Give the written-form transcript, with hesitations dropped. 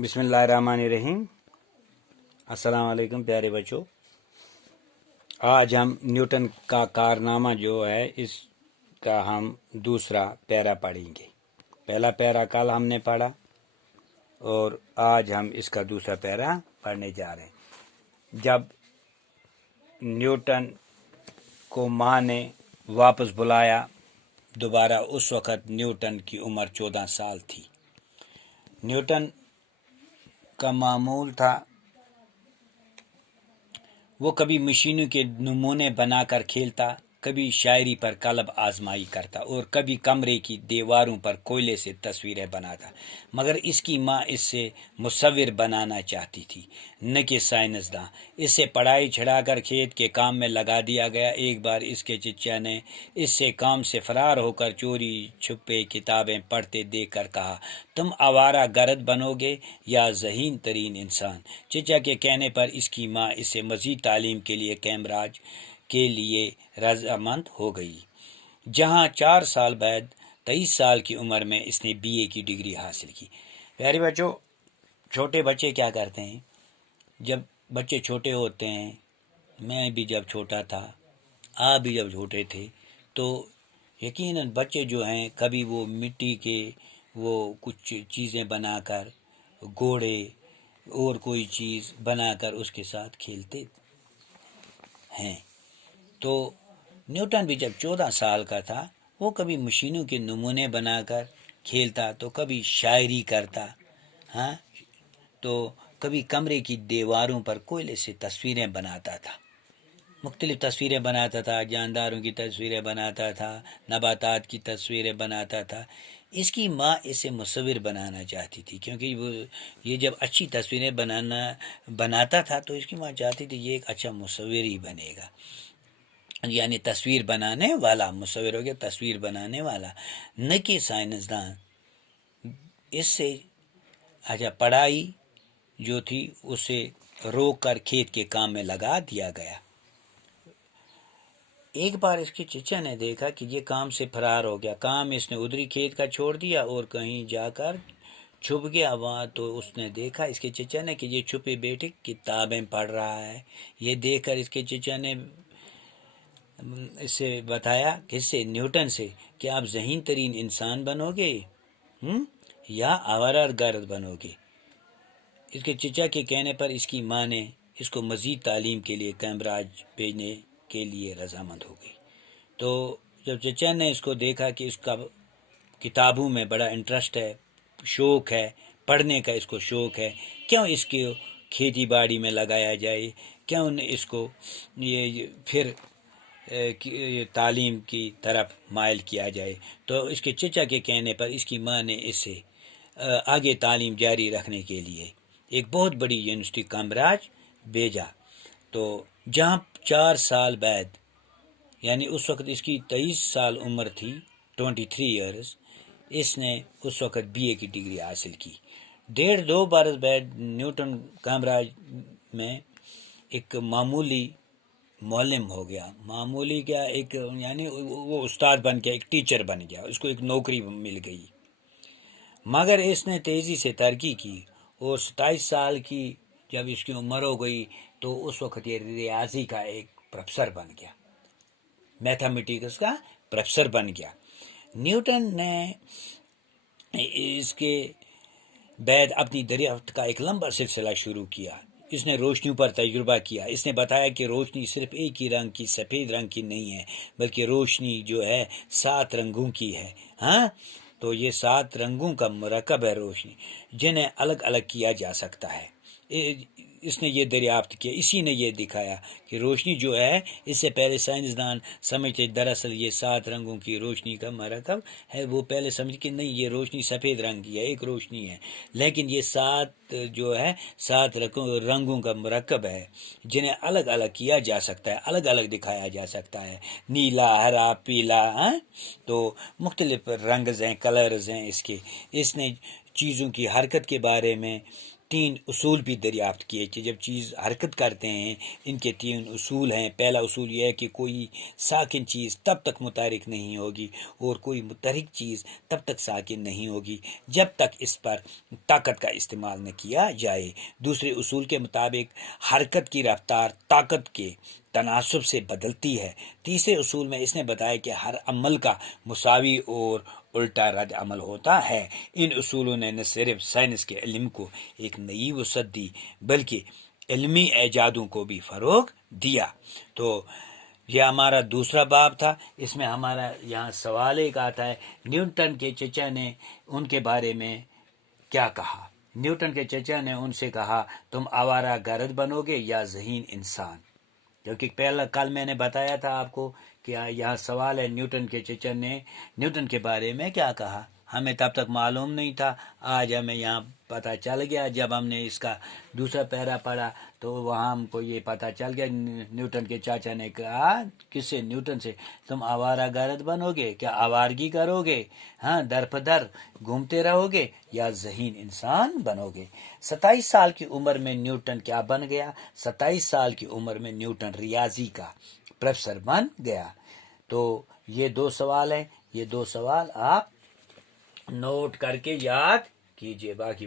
बिस्मिल्लाहिर्रहमानिर्रहीम। अस्सलाम वालेकुम प्यारे बच्चों। आज हम न्यूटन का कारनामा जो है इसका हम दूसरा पैरा पढ़ेंगे। पहला पैरा कल हमने पढ़ा और आज हम इसका दूसरा पैरा पढ़ने जा रहे हैं। जब न्यूटन को माँ ने वापस बुलाया दोबारा, उस वक़्त न्यूटन की उम्र 14 साल थी। न्यूटन का मामूल था वो कभी मशीनों के नमूने बनाकर खेलता, कभी शायरी पर कलब आजमाई करता और कभी कमरे की दीवारों पर कोयले से तस्वीरें बनाता। मगर इसकी माँ इससे मुसव्विर बनाना चाहती थी, न कि साइंसदान। इससे पढ़ाई छड़ाकर खेत के काम में लगा दिया गया। एक बार इसके चचा ने इससे काम से फरार होकर चोरी छुपे किताबें पढ़ते देखकर कहा, तुम आवारा गर्द बनोगे या ज़हीन तरीन इंसान। चचा के कहने पर इसकी माँ इससे मज़ीद तालीम के लिए कैम्ब्रिज के लिए रजामंद हो गई, जहाँ 4 साल बाद 23 साल की उम्र में इसने BA की डिग्री हासिल की। प्यारे बच्चों, छोटे बच्चे क्या करते हैं? जब बच्चे छोटे होते हैं, मैं भी जब छोटा था, आप भी जब छोटे थे, तो यकीनन बच्चे जो हैं कभी वो मिट्टी के वो कुछ चीज़ें बनाकर, घोड़े और कोई चीज़ बनाकर उसके साथ खेलते हैं। तो न्यूटन भी जब 14 साल का था, वो कभी मशीनों के नमूने बनाकर खेलता, तो कभी शायरी करता, हाँ, तो कभी कमरे की दीवारों पर कोयले से तस्वीरें बनाता था। मुख्तलिफ तस्वीरें बनाता था, जानदारों की तस्वीरें बनाता था, नबातात की तस्वीरें बनाता था। इसकी माँ इसे मुसव्विर बनाना चाहती थी, क्योंकि वो ये जब अच्छी तस्वीरें बनाता था तो इसकी माँ चाहती थी ये एक अच्छा मुसव्विर ही बनेगा, यानी तस्वीर बनाने वाला। मुसव्विर हो गया तस्वीर बनाने वाला, न कि साइंसदान। इससे अच्छा पढ़ाई जो थी उसे रोक कर खेत के काम में लगा दिया गया। एक बार इसके चचा ने देखा कि ये काम से फरार हो गया। काम इसने उधरी खेत का छोड़ दिया और कहीं जाकर छुप गया वहाँ। तो उसने देखा इसके चचा ने कि ये छुपे बैठे किताबें पढ़ रहा है। ये देखकर इसके चचा ने इससे बताया, किससे? न्यूटन से, कि आप ज़हीन तरीन इंसान बनोगे या आवारा गर्द बनोगे। इसके चचा के कहने पर इसकी माँ ने इसको मज़ीद तालीम के लिए कैम्ब्रिज भेजने के लिए रजामंद हो गई। तो जब चचा ने इसको देखा कि इसका किताबों में बड़ा इंटरेस्ट है, शौक़ है, पढ़ने का इसको शौक़ है, क्यों इसके खेती बाड़ी में लगाया जाए, क्यों इसको ये फिर तालीम की तरफ माइल किया जाए। तो इसके चचा के कहने पर इसकी माँ ने इसे आगे तालीम जारी रखने के लिए एक बहुत बड़ी यूनिवर्सिटी कैम्ब्रिज भेजा। तो जहाँ 4 साल बाद, यानी उस वक़्त इसकी 23 साल उम्र थी, 23 ईयर्स, इसने उस वक़्त BA की डिग्री हासिल की। 1.5-2 बरस बाद न्यूटन कैम्ब्रिज में एक मामूली मौलम हो गया। मामूली क्या, एक यानी वो उस्ताद बन गया, एक टीचर बन गया, उसको एक नौकरी मिल गई। मगर इसने तेज़ी से तरक्की की और 27 साल की जब इसकी उम्र हो गई तो उस वक़्त ये रियाजी का एक प्रोफेसर बन गया, मैथमेटिक्स का प्रोफेसर बन गया। न्यूटन ने इसके बाद अपनी दरियाफ्त का एक लंबा सिलसिला शुरू किया। इसने रोशनी पर तजुर्बा किया। इसने बताया कि रोशनी सिर्फ एक ही रंग की, सफ़ेद रंग की नहीं है, बल्कि रोशनी जो है 7 रंगों की है। हाँ, तो ये 7 रंगों का मरकब है रोशनी, जिन्हें अलग अलग किया जा सकता है। इसने ये दरियाफ्त किया, इसी ने ये दिखाया कि रोशनी जो है, इससे पहले साइंसदान समझते दरअसल ये 7 रंगों की रोशनी का मरकब है। वो पहले समझ कि नहीं, ये रोशनी सफ़ेद रंग की है, एक रोशनी है, लेकिन ये 7 जो है 7 रंगों का मरकब है, जिन्हें अलग अलग किया जा सकता है, अलग अलग दिखाया जा सकता है। नीला, हरा, पीला, हाँ, तो मुख्तलिफ रंग हैं, कलर्स हैं इसके। इसने चीज़ों की हरकत के बारे में 3 اصول بھی دریافت کیے کہ جب چیز حرکت کرتے ہیں ان کے 3 اصول ہیں۔ پہلا اصول یہ ہے کہ کوئی ساکن چیز تب تک متحرک نہیں ہوگی اور کوئی متحرک چیز تب تک ساکن نہیں ہوگی جب تک اس پر طاقت کا استعمال نہ کیا جائے۔ دوسرے اصول کے مطابق حرکت کی رفتار طاقت کے تناسب سے بدلتی ہے۔ تیسرے اصول میں اس نے بتایا کہ ہر عمل کا مساوی اور الٹا رد عمل ہوتا ہے۔ ان اصولوں نے نہ صرف سائنس کے علم کو ایک نئی وسعت دی بلکہ علمی ایجادوں کو بھی فروغ دیا۔ تو یہ ہمارا دوسرا باب تھا۔ اس میں ہمارا یہاں سوال ایک آتا ہے، نیوٹن کے چچا نے ان کے بارے میں کیا کہا؟ نیوٹن کے چچا نے ان سے کہا تم آوارہ گرد بنو گے یا ذہین انسان؟ کیونکہ کل میں نے بتایا تھا آپ کو کہ یہاں سوال ہے نیوٹن کے چچا نے نیوٹن کے بارے میں کیا کہا۔ ہمیں تب تک معلوم نہیں تھا، آج ہمیں یہاں پتہ چل گیا۔ جب ہم نے اس کا دوسرا پیرا پڑھا تو وہاں ہم کو یہ پتہ چل گیا، نیوٹن کے چاچا نے کہا کس سے؟ نیوٹن سے، تم آوارہ گرد بنو گے، کیا آوارگی کرو گے، ہاں در پدر گھومتے رہو گے، یا ذہین انسان بنو گے؟ 27 سال کی عمر میں نیوٹن کیا بن گیا؟ 27 سال کی عمر میں نیوٹن ریاضی کا پروفیسر بن گیا۔ تو یہ 2 سوال ہیں، یہ 2 سوال آپ نوٹ کر کے یاد کیجئے۔ باقی